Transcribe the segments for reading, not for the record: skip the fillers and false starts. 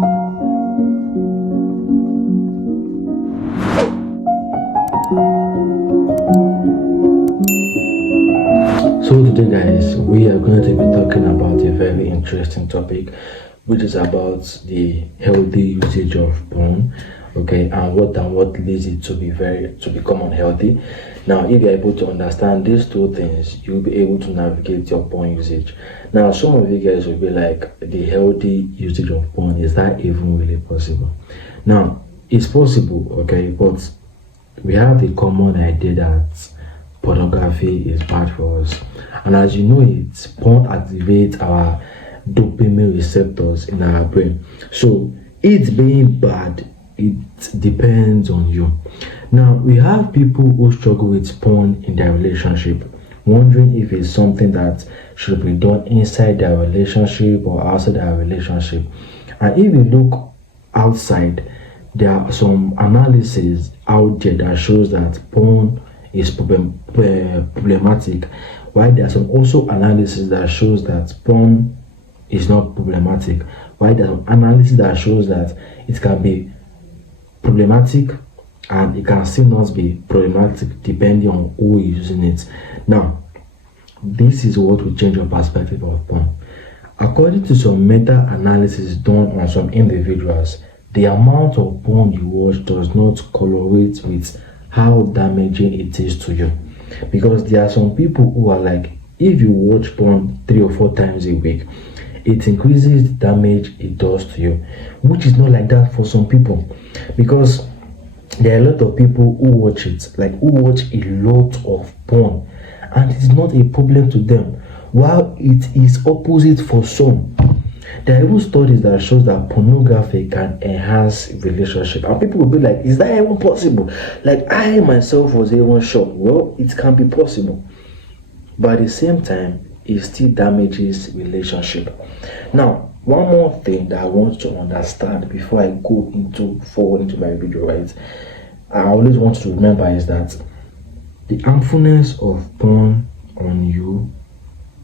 So today guys, we are going to be talking about a very interesting topic, which is about the healthy usage of porn, okay, and what leads it to become unhealthy. Now, if you're able to understand these two things, you'll be able to navigate your porn usage. Now, some of you guys will be like, the healthy usage of porn, is that even really possible? Now, it's possible, okay, but we have the common idea that pornography is bad for us. And as you know, porn activates our dopamine receptors in our brain. So it being bad, it depends on you. Now, we have people who struggle with porn in their relationship, wondering if it's something that should be done inside their relationship or outside their relationship. And if you look outside, there are some analysis out there that shows that porn is problematic, while there are some also analysis that shows that porn is not problematic, while there are some analysis that shows that it can be problematic and it can still not be problematic depending on who is using it. Now, this is what will change your perspective of porn. According to some meta-analysis done on some individuals, the amount of porn you watch does not correlate with how damaging it is to you. Because there are some people who are like, if you watch porn 3 or 4 times a week, it increases the damage it does to you, which is not like that for some people. Because there are a lot of people who watch it, like who watch a lot of porn, and it's not a problem to them, while it is opposite for some. There are even studies that shows that pornography can enhance relationship, and people will be like, is that even possible? Like, I myself was even shocked. Well, it can be possible, but at the same time, it still damages relationship. Now, one more thing that I want to understand before I go forward into my video, right? I always want to remember is that the harmfulness of porn on you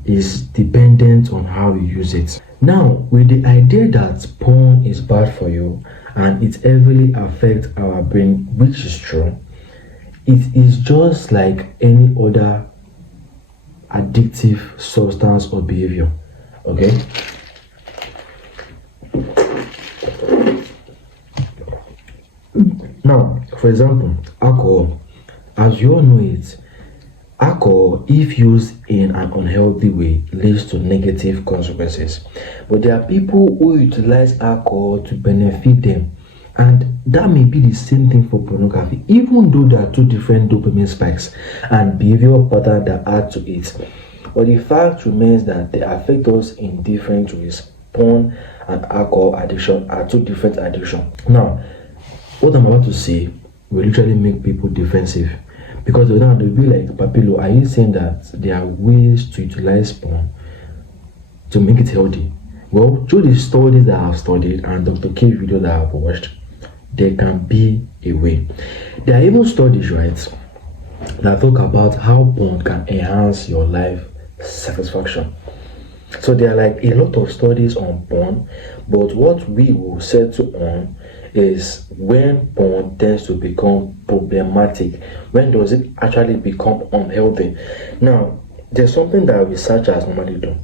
is dependent on how you use it. Now, with the idea that porn is bad for you and it heavily affects our brain, which is true, it is just like any other addictive substance or behavior, okay? Now, for example, alcohol. As you all know it, alcohol, if used in an unhealthy way, leads to negative consequences. But there are people who utilize alcohol to benefit them, and that may be the same thing for pornography, even though there are two different dopamine spikes and behavioral patterns that add to it. But the fact remains that they affect us in different ways. Porn and alcohol addiction are two different addictions. Now, what I'm about to say will literally make people defensive. Because now they'll be like, Papilo, are you saying that there are ways to utilize porn to make it healthy? Well, through the studies that I've studied and Dr. K video that I've watched, there can be a way. There are even studies, right, that talk about how porn can enhance your life satisfaction. So there are like a lot of studies on porn, but what we will settle on is when porn tends to become problematic. When does it actually become unhealthy? Now, there's something that researchers normally do.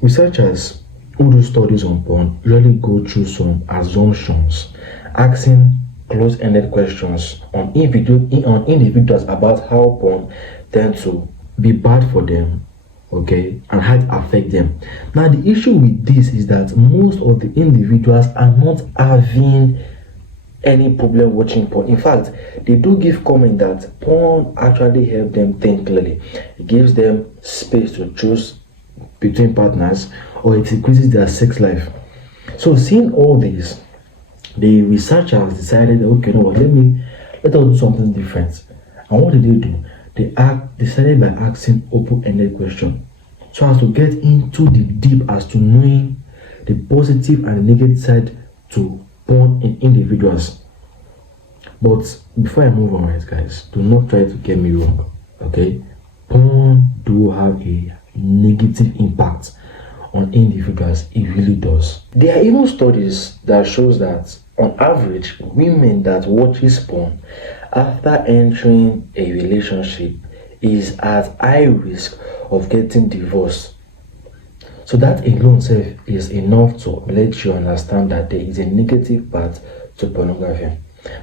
Researchers who do studies on porn usually go through some assumptions, asking close-ended questions on individuals about how porn tends to be bad for them, okay, and how it affect them. Now, the issue with this is that most of the individuals are not having any problem watching porn. In fact, they do give comment that porn actually helps them think clearly. It gives them space to choose between partners, or it increases their sex life. So seeing all this, the researchers decided, okay, no, let us do something different. And what did they do? They started by asking open-ended questions, so as to get into the deep as to knowing the positive and negative side to porn in individuals. But before I move on, right, guys, do not try to get me wrong, okay? Porn do have a negative impact on individuals. It really does. There are even studies that shows that on average, women that watches porn after entering a relationship is at high risk of getting divorced. So that alone self is enough to let you understand that there is a negative part to pornography.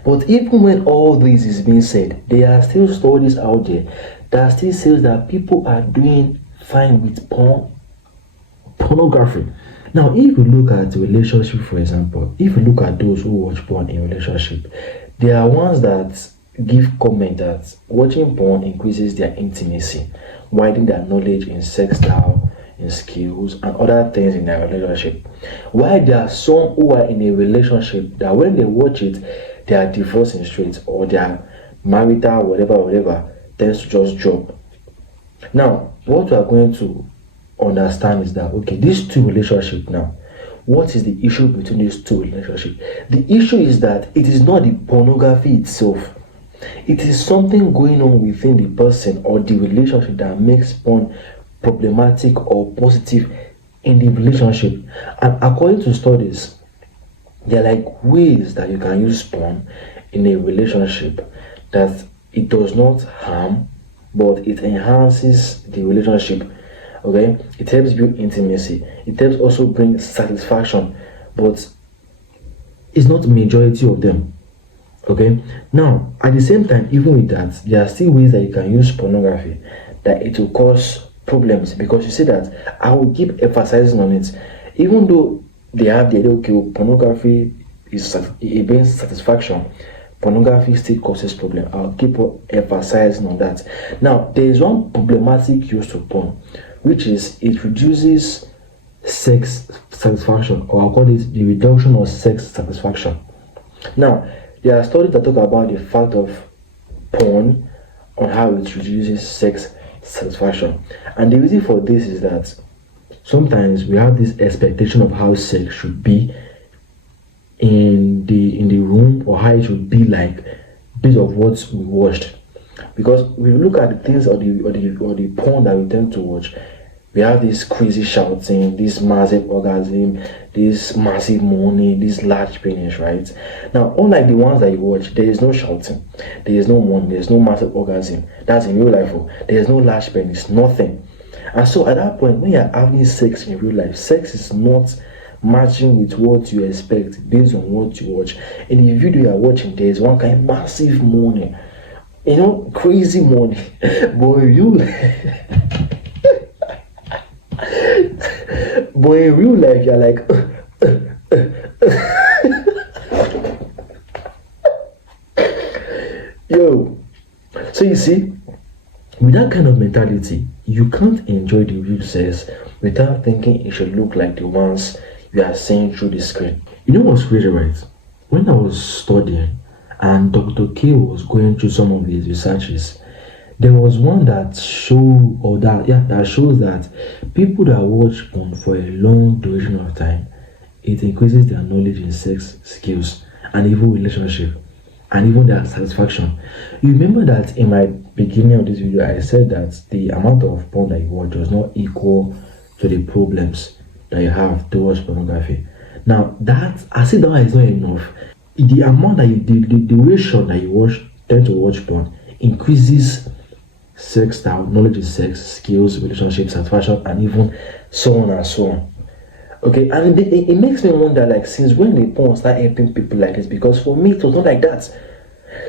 But even when all this is being said, there are still studies out there that still says that people are doing fine with pornography. Now, if you look at relationship, for example, if you look at those who watch porn in relationship, there are ones that give comment that watching porn increases their intimacy, widening their knowledge in sex style, in skills, and other things in their relationship. While there are some who are in a relationship that when they watch it, their divorcing straight or their marital whatever tends to just drop. Now, what we are going to understand is that okay, these two relationships now, what is the issue between these two relationships? The issue is that it is not the pornography itself. It is something going on within the person or the relationship that makes porn problematic or positive in the relationship. And according to studies, there are like ways that you can use porn in a relationship that it does not harm, but it enhances the relationship. Okay, it helps build intimacy. It helps also bring satisfaction, but it's not the majority of them. Okay, now at the same time, even with that, there are still ways that you can use pornography that it will cause problems, because you see that I will keep emphasizing on it, even though they have the idea okay, pornography it brings satisfaction, pornography still causes problem. I'll keep emphasizing on that. Now there is one problematic use of porn, which is it reduces sex satisfaction, or I'll call it the reduction of sex satisfaction. Now there are studies that talk about the fact of porn on how it reduces sex satisfaction, and the reason for this is that sometimes we have this expectation of how sex should be in the room, or how it should be like based of what we watched. Because we look at the things or the porn that we tend to watch, we have this crazy shouting, this massive orgasm, this massive moaning, this large penis, right? Now, unlike the ones that you watch, there is no shouting, there is no moaning, there is no massive orgasm. That's in real life. Oh. There is no large penis, nothing. And so at that point, when you're having sex in real life, sex is not matching with what you expect based on what you watch. In the video you're watching, there is one kind of massive moaning, crazy moaning. But in real life, you're like, yo. So you see, with that kind of mentality, you can't enjoy the real sex without thinking it should look like the ones you are seeing through the screen. You know what's crazy, right? When I was studying and Dr. K was going through some of his researches, there was one that that shows that people that watch porn for a long duration of time, it increases their knowledge in sex skills and even relationship and even their satisfaction. You remember that in my beginning of this video, I said that the amount of porn that you watch does not equal to the problems that you have towards pornography. Now that I see that is not enough. The amount that the ratio that you tend to watch porn increases sex style, knowledge in sex, skills, relationships, satisfaction, and even so on and so on. Okay, and it makes me wonder, like, since when the porn start helping people like this? Because for me, it was not like that.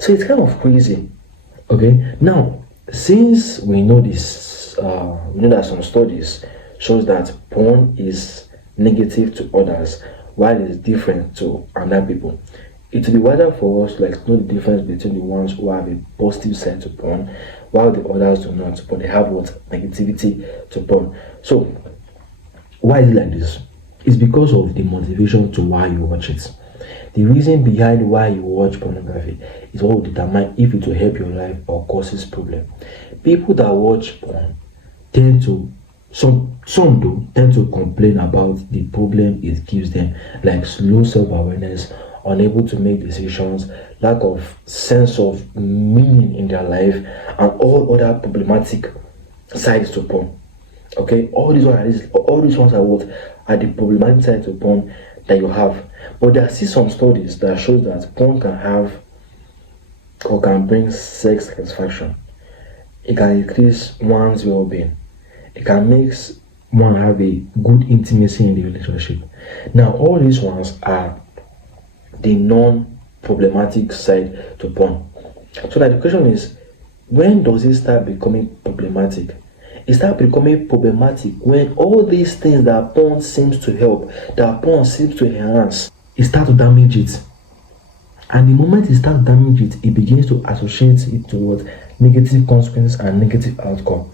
So it's kind of crazy. Okay, now since we know this, we know that some studies shows that porn is negative to others while it's different to other people. It will be wider for us like know the difference between the ones who have a positive side to porn while the others do not, but they have what negativity to porn. So why is it like this? It's because of the motivation to why you watch it. The reason behind why you watch pornography is what will determine if it will help your life or causes problem. People that watch porn tend to some do tend to complain about the problem it gives them, like low self-awareness, unable to make decisions, lack of sense of meaning in their life, and all other problematic sides to porn. Okay, all these ones are what are the problematic side to porn that you have. But there are still some studies that shows that porn can have or can bring sex satisfaction. It can increase one's well-being. It can make one have a good intimacy in the relationship. Now, all these ones are the non-problematic side to porn. So that the question is, when does it start becoming problematic? It starts becoming problematic when all these things that porn seems to help, that porn seems to enhance, it starts to damage it. And the moment it starts to damage it, it begins to associate it towards negative consequences and negative outcome.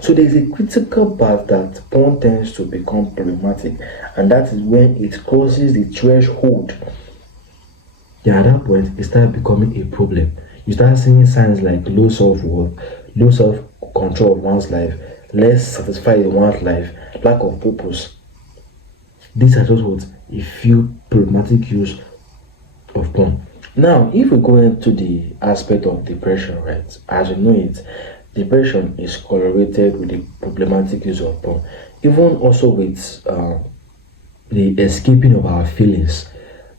So there is a critical part that porn tends to become problematic, and that is when it crosses the threshold. Yeah, at that point, it starts becoming a problem. You start seeing signs like low self-worth, low self-control of one's life, less satisfied in one's life, lack of purpose. These are just what a few problematic use of porn. Now, if we go into the aspect of depression, right, as you know it, depression is correlated with the problematic use of porn, even also with the escaping of our feelings.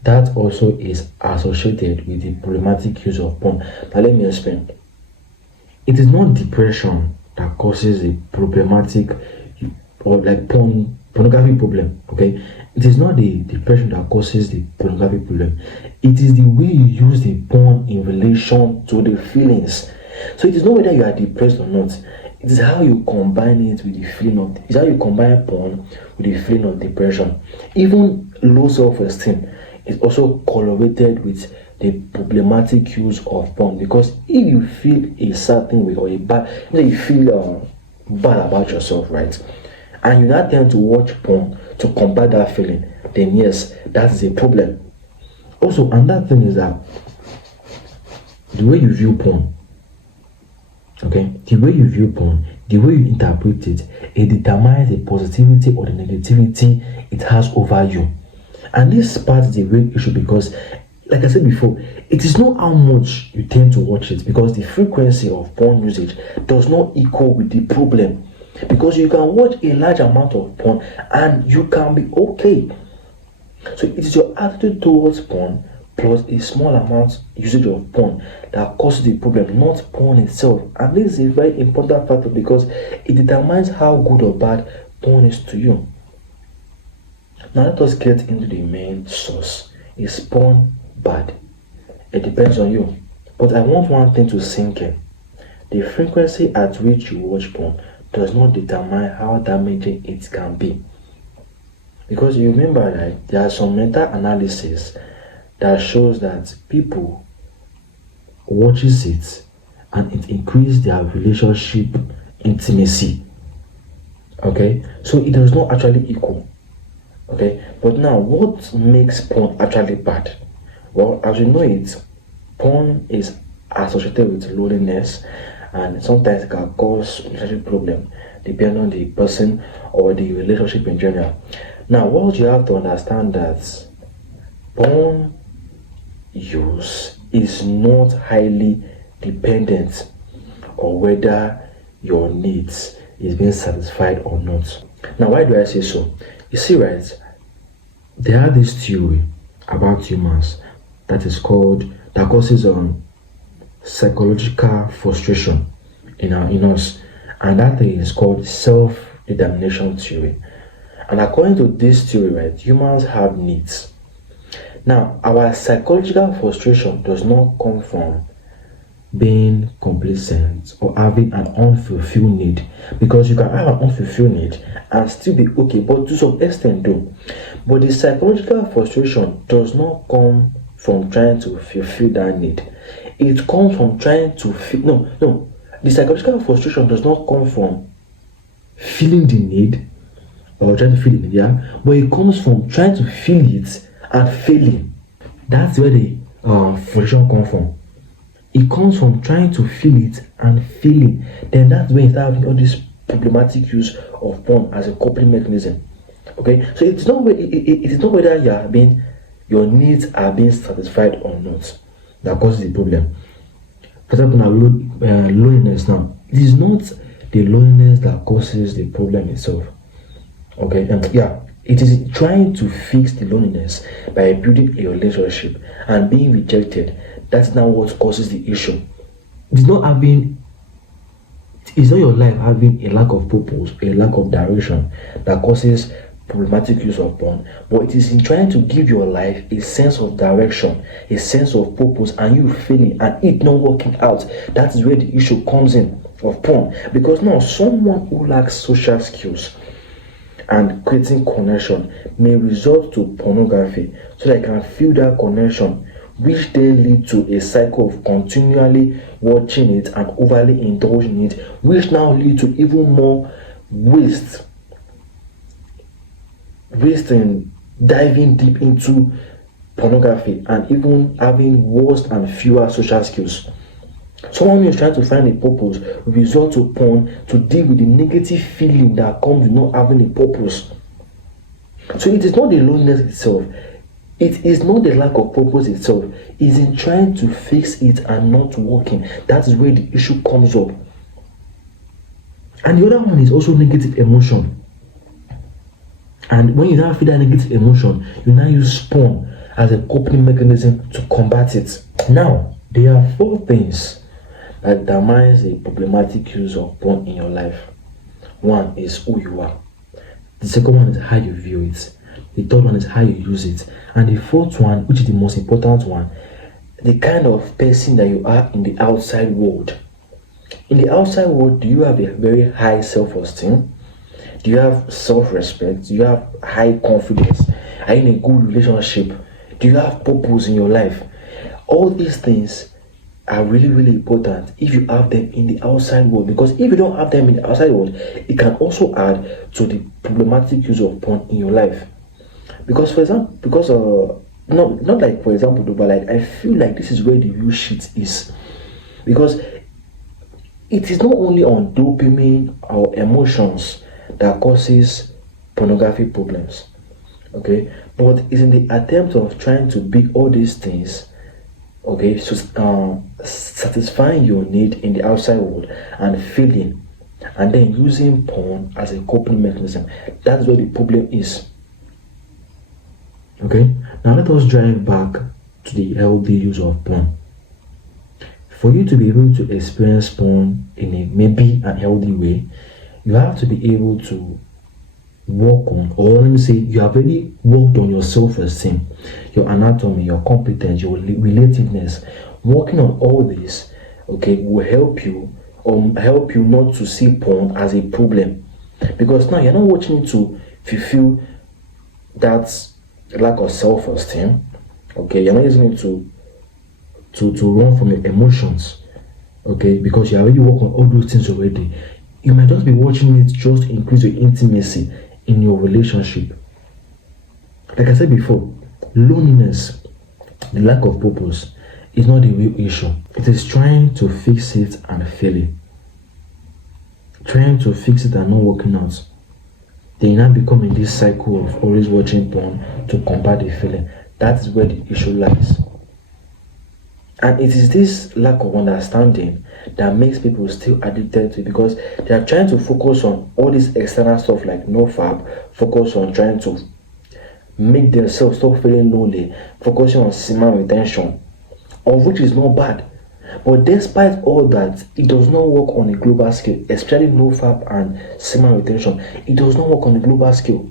That also is associated with the problematic use of porn. Now, let me explain. It is not depression that causes a problematic or like pornography problem. Okay, it is not the depression that causes the pornography problem. It is the way you use the porn in relation to the feelings. So it is not whether you are depressed or not. It is how you combine it with the feeling of. It's how you combine porn with the feeling of depression. Even low self-esteem is also correlated with the problematic use of porn, because if you feel a certain way or a bad, you feel bad about yourself, right, and you now tend to watch porn to combat that feeling, then yes, that is a problem. Also, another thing is that the way you view porn, okay, the way you view porn, the way you interpret it, it determines the positivity or the negativity it has over you. And this part is a real issue because, like I said before, it is not how much you tend to watch it, because the frequency of porn usage does not equal with the problem. Because you can watch a large amount of porn and you can be okay. So it is your attitude towards porn plus a small amount usage of porn that causes the problem, not porn itself. And this is a very important factor because it determines how good or bad porn is to you. Now let us get into the main source. Is porn bad? It depends on you. But I want one thing to sink in. The frequency at which you watch porn does not determine how damaging it can be. Because you remember that there are some meta-analysis that shows that people watches it and it increases their relationship intimacy. Okay, so it does not actually equal. Okay, but now what makes porn actually bad? Well, as you know it, porn is associated with loneliness, and sometimes it can cause relationship problem depending on the person or the relationship in general. Now, what you have to understand that porn use is not highly dependent on whether your needs is being satisfied or not. Now, why do I say so? You see, right, there are this theory about humans that causes psychological frustration in us, and that thing is called self-determination theory. And according to this theory, right, humans have needs. Now, our psychological frustration does not come from being complacent or having an unfulfilled need, because you can have an unfulfilled need and still be okay, but to some extent though. But the psychological frustration does not come from trying to fulfill that need. It comes from trying to feel. No, the psychological frustration does not come from feeling the need or trying to feel the need, yeah, but it comes from trying to feel it and failing. That's where the frustration comes from. It comes from trying to feel it and failing. Then that's when you start having all this problematic use of porn as a coping mechanism. Okay, so it is not whether your needs are being satisfied or not that causes the problem. For example, now loneliness. Now, it is not the loneliness that causes the problem itself. Okay, and yeah, it is trying to fix the loneliness by building a relationship and being rejected. That's now what causes the issue. It's not having it's not your life having a lack of purpose, a lack of direction that causes problematic use of porn, but it is in trying to give your life a sense of direction, a sense of purpose, and you failing and it not working out. That is where the issue comes in of porn. Because now someone who lacks social skills and creating connection may resort to pornography so they can feel that connection, which then lead to a cycle of continually watching it and overly indulging it, which now lead to even more wasting diving deep into pornography and even having worse and fewer social skills. Someone who is trying to find a purpose will resort to porn to deal with the negative feeling that comes with not having a purpose. So it is not the loneliness itself, it is not the lack of purpose itself, it's in trying to fix it and not working. That is where the issue comes up. And the other one is also negative emotion. And when you now feel that negative emotion, you now use porn as a coping mechanism to combat it. Now, there are 4 things that determines the problematic use of porn in your life. 1 is who you are. The second one is how you view it. The third one is how you use it. And the fourth one, which is the most important one, the kind of person that you are in the outside world. In the outside world, do you have a very high self-esteem? Do you have self-respect? Do you have high confidence? Are you in a good relationship? Do you have purpose in your life? All these things are really, really important if you have them in the outside world, because if you don't have them in the outside world, it can also add to the problematic use of porn in your life. Because for example, not like for example, but like I feel like this is where the real shit is, because it is not only on dopamine or emotions that causes pornography problems, okay, but it's in the attempt of trying to be all these things, okay, so satisfying your need in the outside world and feeling, and then using porn as a coping mechanism. That's where the problem is. Okay, now let us drive back to the healthy use of porn. For you to be able to experience porn in a maybe a healthy way, you have to be able to work on, or let me say, you have already worked on your self-esteem, your anatomy, your competence, your relativeness. Working on all this, okay, will help you not to see porn as a problem, because now you're not watching it to fulfill that lack of self-esteem. Okay, you're not using it to run from your emotions. Okay, because you already work on all those things already. You might just be watching it just to increase your intimacy in your relationship. Like I said before, loneliness, the lack of purpose, is not the real issue. It is trying to fix it and failing. Trying to fix it and not working out. They now become in this cycle of always watching porn to combat the feeling. That is where the issue lies. And it is this lack of understanding that makes people still addicted to it, because they are trying to focus on all this external stuff like nofap, focus on trying to make themselves stop feeling lonely, focusing on semen retention, of which is not bad. But despite all that, it does not work on a global scale, especially nofap and semen retention. It does not work on a global scale.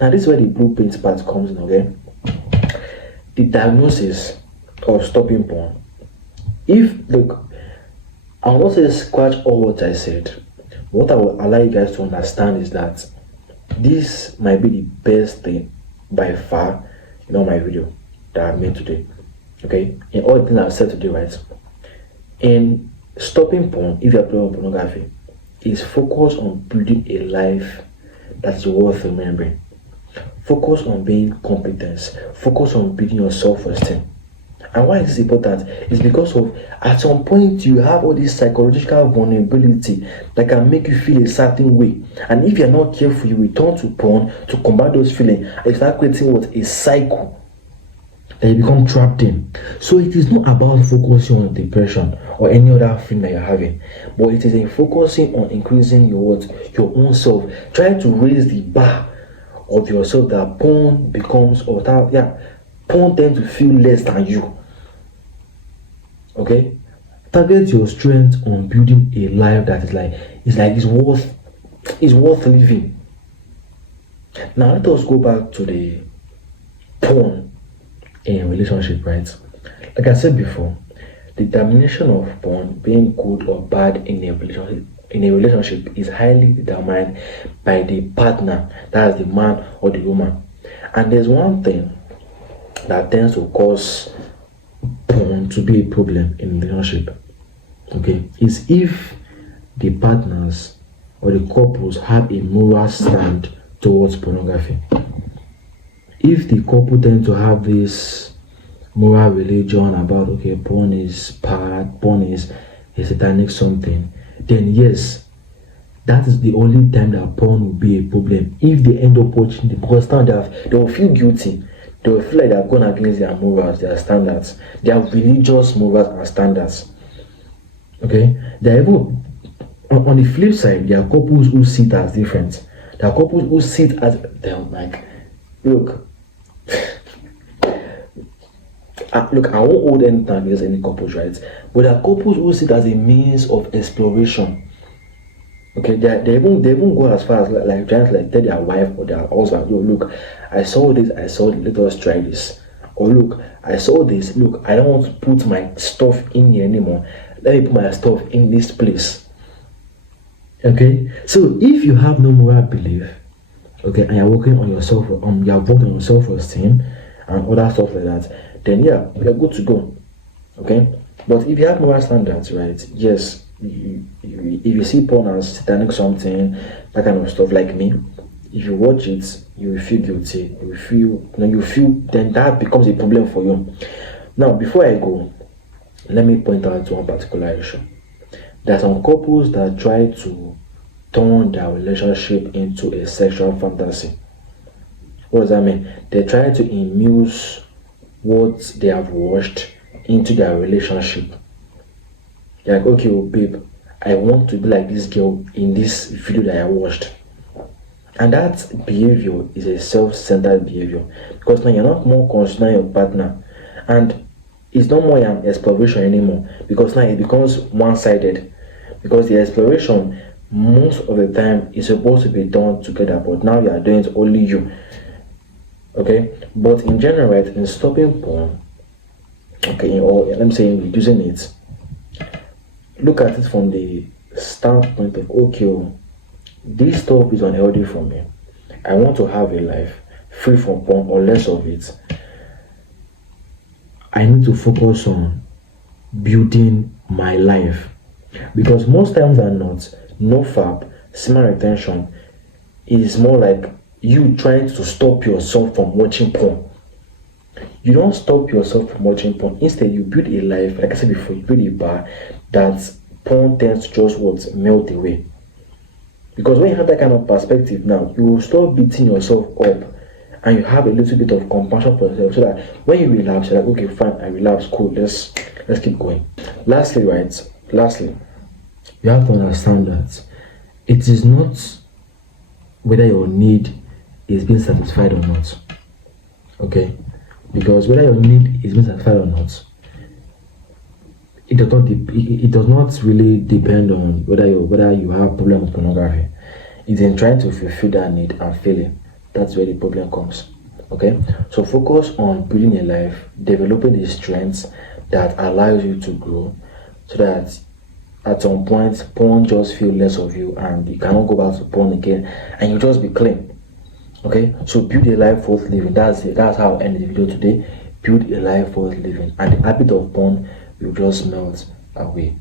Now this is where the blueprint part comes in, okay? The diagnosis of stopping porn. If look, I will not say scratch all what I said. What I will allow you guys to understand is that this might be the best thing by far in all my video that I've made today. Okay, in all the things I've said today, right? In stopping porn, if you're playing pornography, is focus on building a life that's worth remembering. Focus on being competent. Focus on building your self-esteem. And why is this important? It's because of at some point you have all this psychological vulnerability that can make you feel a certain way. And if you're not careful, you return to porn to combat those feelings and start creating what? A cycle that you become trapped in. So it is not about focusing on depression or any other thing that you're having, but it is a focusing on increasing your own self, trying to raise the bar of yourself, that porn becomes, or that, yeah, porn tends to feel less than you. Okay, target your strength on building a life that is worth living. Now let us go back to the porn in a relationship, right? Like I said before, the definition of porn being good or bad in a relationship is highly determined by the partner, that's the man or the woman. And there's one thing that tends to cause porn to be a problem in a relationship, okay, is if the partners or the couples have a moral stand towards pornography. If the couple tend to have this moral religion about, okay, porn is bad, porn is a satanic something, then yes, that is the only time that porn will be a problem. If they end up watching it, because now they will feel guilty. They will feel like they have gone against their morals, their standards, their religious morals and standards. Okay, they are even on the flip side, there are couples who see it as different. There are couples who see it as them like, look, look, I won't hold anything against any couples, right? But there are couples who see it as a means of exploration. Okay, they even go as far as like trying to like tell their wife or their husband, "Yo, look, I saw this, I saw it, let us try this." Or look, I saw this, look, I don't want to put my stuff in here anymore. Let me put my stuff in this place. Okay, so if you have no moral belief, okay, and you're working on yourself, you have worked on your self-esteem and other stuff like that, then yeah, you're good to go. Okay, but if you have moral standards, right? Yes, if you see porn as satanic something, that kind of stuff, like me, if you watch it, you will feel guilty. Then that becomes a problem for you. Now, before I go, let me point out one particular issue. There are some couples that try to turn their relationship into a sexual fantasy. What does that mean? They try to immerse what they have watched into their relationship. They're like, okay, oh, babe, I want to be like this girl in this video that I watched. And that behavior is a self-centered behavior, because now you're not more considering your partner, and it's no more an exploration anymore, because now it becomes one-sided. Because the exploration most of the time is supposed to be done together, but now you are doing it only you. Okay, but in general, right, in stopping porn, okay, or let me say in reducing it, look at it from the standpoint of, okay, oh, this stuff is unhealthy for me. I want to have a life free from porn or less of it. I need to focus on building my life, because most times than not, no fap, semen retention is more like you trying to stop yourself from watching porn. You don't stop yourself from watching porn. Instead, you build a life, like I said before, you build a bar that porn tends to just melt away. Because when you have that kind of perspective now, you will stop beating yourself up, and you have a little bit of compassion for yourself, so that when you relapse, you're like, okay, fine, I relapse, cool, let's keep going. Lastly, you have to understand that it is not whether your need is being satisfied or not. Okay? Because whether your need is being satisfied or not, it does not really depend on whether you have problem with pornography. It's in trying to fulfill that need and failing. That's where the problem comes. Okay, so focus on building a life, developing the strengths that allows you to grow, so that at some point porn just feel less of you and you cannot go back to porn again, and you just be clean. Okay, so build a life worth living. That's it. That's how I end the video today. Build a life worth living, and the habit of porn will just melt away.